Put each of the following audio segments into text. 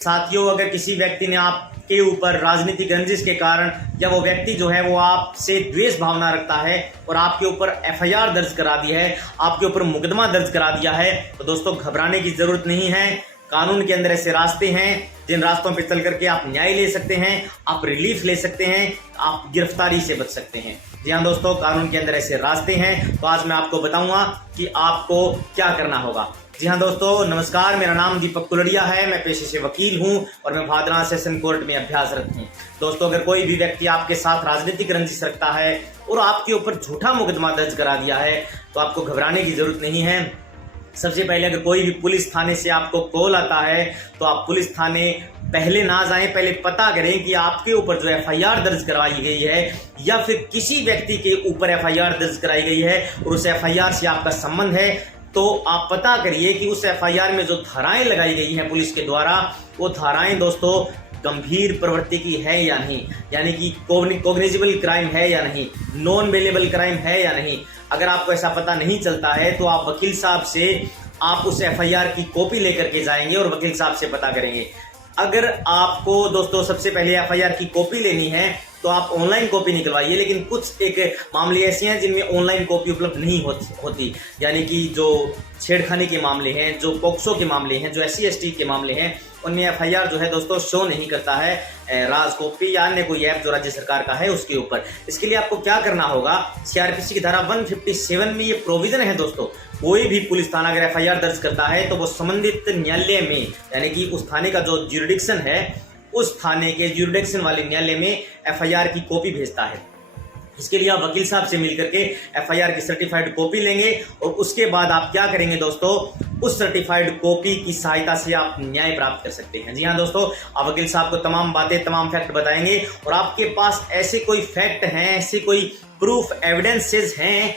साथियों, अगर किसी व्यक्ति ने आपके ऊपर राजनीतिक रंजिश के कारण या वो व्यक्ति जो है वो आपसे द्वेष भावना रखता है और आपके ऊपर एफआईआर दर्ज करा दी है, आपके ऊपर मुकदमा दर्ज करा दिया है, तो दोस्तों घबराने की जरूरत नहीं है। कानून के अंदर ऐसे रास्ते हैं जिन रास्तों पर चल करके आप न्याय ले सकते हैं, आप रिलीफ ले सकते हैं, आप गिरफ्तारी से बच सकते हैं। जी हाँ दोस्तों, कानून के अंदर ऐसे रास्ते हैं, तो आज मैं आपको बताऊंगा कि आपको क्या करना होगा। जी हाँ दोस्तों, नमस्कार। मेरा नाम दीपक कुलड़िया है। मैं पेशे से वकील हूं और मैं भादरा सेशन कोर्ट में अभ्यासरत हूं। दोस्तों, अगर कोई भी व्यक्ति आपके साथ राजनीतिक रंजिश रखता है और आपके ऊपर झूठा मुकदमा दर्ज करा दिया है तो आपको घबराने की जरूरत नहीं है। सबसे पहले अगर कोई भी पुलिस थाने से आपको कॉल आता है तो आप पुलिस थाने पहले ना जाएं, पहले पता करें कि आपके ऊपर जो एफआईआर दर्ज करवाई गई है या फिर किसी व्यक्ति के ऊपर एफआईआर दर्ज कराई गई है और उस एफआईआर से आपका संबंध है, तो आप पता करिए कि उस एफआईआर में जो धाराएं लगाई गई हैं पुलिस के द्वारा, वो धाराएं दोस्तों गंभीर प्रवृत्ति की है या नहीं, यानी कि कोग्निजिबल क्राइम है या नहीं, नॉन बेलेबल क्राइम है या नहीं। अगर आपको ऐसा पता नहीं चलता है तो आप वकील साहब से आप उस एफआईआर की कॉपी लेकर के जाएंगे और वकील साहब से पता करेंगे। अगर आपको दोस्तों सबसे पहले एफआईआर की कॉपी लेनी है तो आप ऑनलाइन कॉपी निकलवाइए, लेकिन कुछ एक मामले ऐसे हैं जिनमें ऑनलाइन कॉपी उपलब्ध नहीं होती, यानी कि जो छेड़खानी के मामले हैं, जो पॉक्सो के मामले हैं, जो SC ST के मामले हैं, उनमें एफआईआर जो है दोस्तों शो नहीं करता है राज कॉपी या अन्य कोई ऐप जो राज्य सरकार का है उसके ऊपर। इसके लिए आपको क्या करना होगा, CRPC की धारा 157 में ये प्रोविजन है दोस्तों, कोई भी पुलिस थाना अगर एफआईआर दर्ज करता है तो वो संबंधित न्यायालय में, यानी कि उस थाने का जो ज्यूरिडिक्शन है उस थाने के ज्यूरिडिक्शन वाले न्यायालय में एफआईआर की कॉपी भेजता है। इसके लिए आप वकील साहब से मिलकर के एफआईआर की सर्टिफाइड कॉपी लेंगे और उसके बाद आप क्या करेंगे दोस्तों, उस सर्टिफाइड कॉपी की सहायता से आप न्याय प्राप्त कर सकते हैं। जी हाँ दोस्तों, आप वकील साहब को तमाम बातें, तमाम फैक्ट बताएंगे और आपके पास ऐसे कोई फैक्ट हैं, ऐसे कोई प्रूफ एविडेंसेस हैं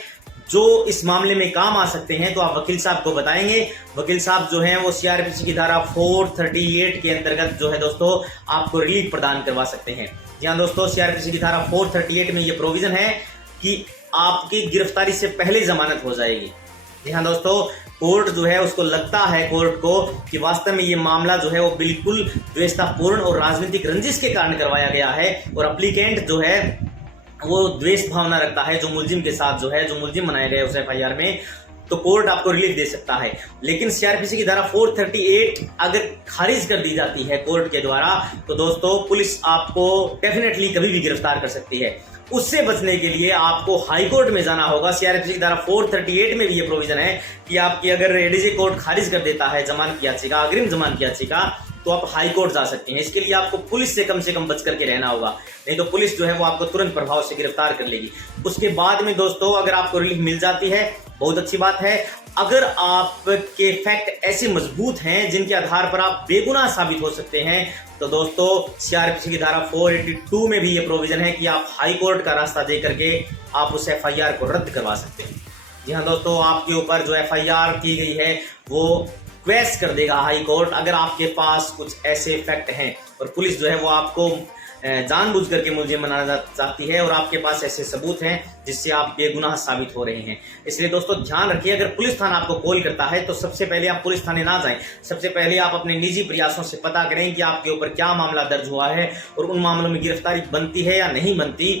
जो इस मामले में काम आ सकते हैं, तो आप वकील साहब को बताएंगे। वकील साहब जो हैं वो CRPC की धारा 438 के अंतर्गत जो है दोस्तों आपको रिलीफ प्रदान करवा सकते हैं। जी हाँ दोस्तों, CRPC की धारा 438 में ये प्रोविजन है कि आपकी गिरफ्तारी से पहले जमानत हो जाएगी। जी हाँ दोस्तों, कोर्ट जो है उसको लगता है, कोर्ट को, कि वास्तव में ये मामला जो है वो बिल्कुल द्वेषतापूर्ण और राजनीतिक रंजिश के कारण करवाया गया है और एप्लीकेंट जो है वो द्वेष भावना रखता है जो मुलजिम के साथ, जो है जो मुलजिम बनाया गया उस एफआईआर में, तो कोर्ट आपको रिलीफ दे सकता है। लेकिन CRPC की धारा 438 अगर खारिज कर दी जाती है कोर्ट के द्वारा तो दोस्तों पुलिस आपको डेफिनेटली कभी भी गिरफ्तार कर सकती है। उससे बचने के लिए आपको हाई कोर्ट में जाना होगा। CRPC की धारा 438 में भी ये प्रोविजन है कि आपकी अगर ADJ कोर्ट खारिज कर देता है जमानत की याचिका, अग्रिम जमानत की याचिका, तो आप हाई कोर्ट जा सकते हैं। इसके लिए आपको पुलिस से कम बच करके रहना होगा, नहीं तो पुलिस जो है वो आपको तुरंत प्रभाव से गिरफ्तार कर लेगी। उसके बाद में दोस्तों अगर आपको रिलीफ मिल जाती है, बहुत अच्छी बात है। अगर आपके फैक्ट ऐसे मजबूत हैं जिनके आधार पर आप बेगुनाह साबित हो सकते हैं, तो दोस्तों CRPC की धारा 482 में भी ये प्रोविजन है कि आप हाई कोर्ट का रास्ता दे करके आप उस एफआईआर को रद्द करवा सकते हैं। जी हाँ दोस्तों, आपके ऊपर जो एफआईआर की गई है वो क्वेश कर देगा हाई कोर्ट अगर आपके पास कुछ ऐसे फैक्ट हैं और पुलिस जो है वो आपको जानबूझ करके मुलजिम बनाना चाहती है और आपके पास ऐसे सबूत हैं जिससे आप बेगुनाह साबित हो रहे हैं। इसलिए दोस्तों ध्यान रखिए, अगर पुलिस थाना आपको कॉल करता है तो सबसे पहले आप पुलिस थाने ना जाएं, सबसे पहले आप अपने निजी प्रयासों से पता करें कि आपके ऊपर क्या मामला दर्ज हुआ है और उन मामलों में गिरफ्तारी बनती है या नहीं बनती।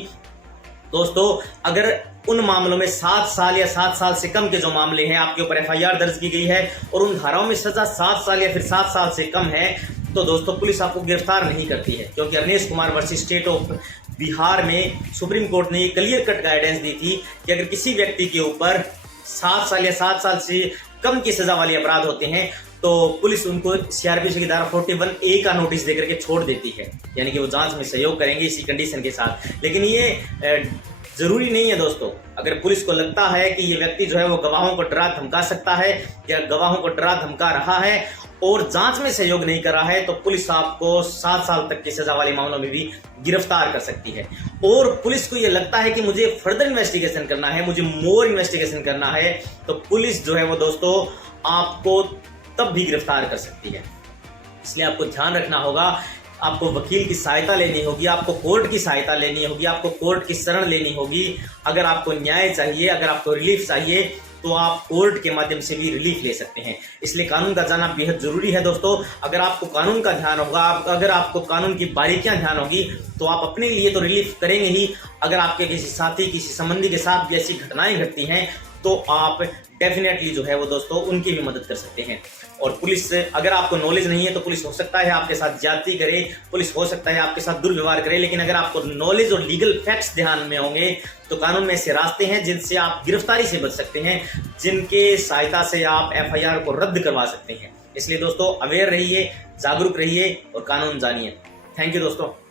दोस्तों अगर उन मामलों में 7 साल या 7 साल से कम के जो मामले हैं, आपके ऊपर एफआईआर दर्ज की गई है और उन धाराओं में सजा 7 साल या फिर 7 साल से कम है, तो दोस्तों पुलिस आपको गिरफ्तार नहीं करती है। क्योंकि Avneesh Kumar versus state of Bihar में सुप्रीम कोर्ट ने क्लियर कट गाइडेंस दी थी कि अगर किसी व्यक्ति के ऊपर 7 साल या 7 साल से कम की सजा वाले अपराध होते हैं तो पुलिस उनको CRPC की धारा 41A का नोटिस देकर के छोड़ देती है, यानी कि वो जांच में सहयोग करेंगे इसी कंडीशन के साथ। लेकिन ये जरूरी नहीं है दोस्तों। अगर पुलिस को लगता है कि ये व्यक्ति जो है वो गवाहों को डरा धमका सकता है या गवाहों को डरा धमका रहा है और जांच में सहयोग नहीं कर रहा है, तो पुलिस आपको 7 साल तक की सजा वाले मामलों में भी गिरफ्तार कर सकती है। और पुलिस को ये लगता है कि मुझे फर्दर इन्वेस्टिगेशन करना है, मुझे मोर इन्वेस्टिगेशन करना है, तो पुलिस जो है वो दोस्तों आपको तब भी गिरफ्तार कर सकती है। इसलिए आपको ध्यान रखना होगा, आपको वकील की सहायता लेनी होगी, आपको कोर्ट की सहायता लेनी होगी, आपको कोर्ट की शरण लेनी होगी। अगर आपको न्याय चाहिए, अगर आपको रिलीफ चाहिए, तो आप कोर्ट के माध्यम से भी रिलीफ ले सकते हैं। इसलिए कानून का जानना बेहद जरूरी है दोस्तों। अगर आपको कानून का ध्यान होगा, अगर आपको कानून की बारीकियां ध्यान होगी, तो आप अपने लिए तो रिलीफ करेंगे ही। अगर आपके किसी साथी, किसी संबंधी के साथ भी ऐसी घटनाएं घटती हैं तो आप डेफिनेटली जो है वो दोस्तों उनकी भी मदद कर सकते हैं। और पुलिस से अगर आपको नॉलेज नहीं है तो पुलिस हो सकता है आपके साथ ज्यादती करे, पुलिस हो सकता है आपके साथ दुर्व्यवहार करे, लेकिन अगर आपको नॉलेज और लीगल फैक्ट्स ध्यान में होंगे तो कानून में ऐसे रास्ते हैं जिनसे आप गिरफ्तारी से बच सकते हैं, जिनके सहायता से आप FIR को रद्द करवा सकते हैं। इसलिए दोस्तों अवेयर रहिए, जागरूक रहिए और कानून जानिए। थैंक यू दोस्तों।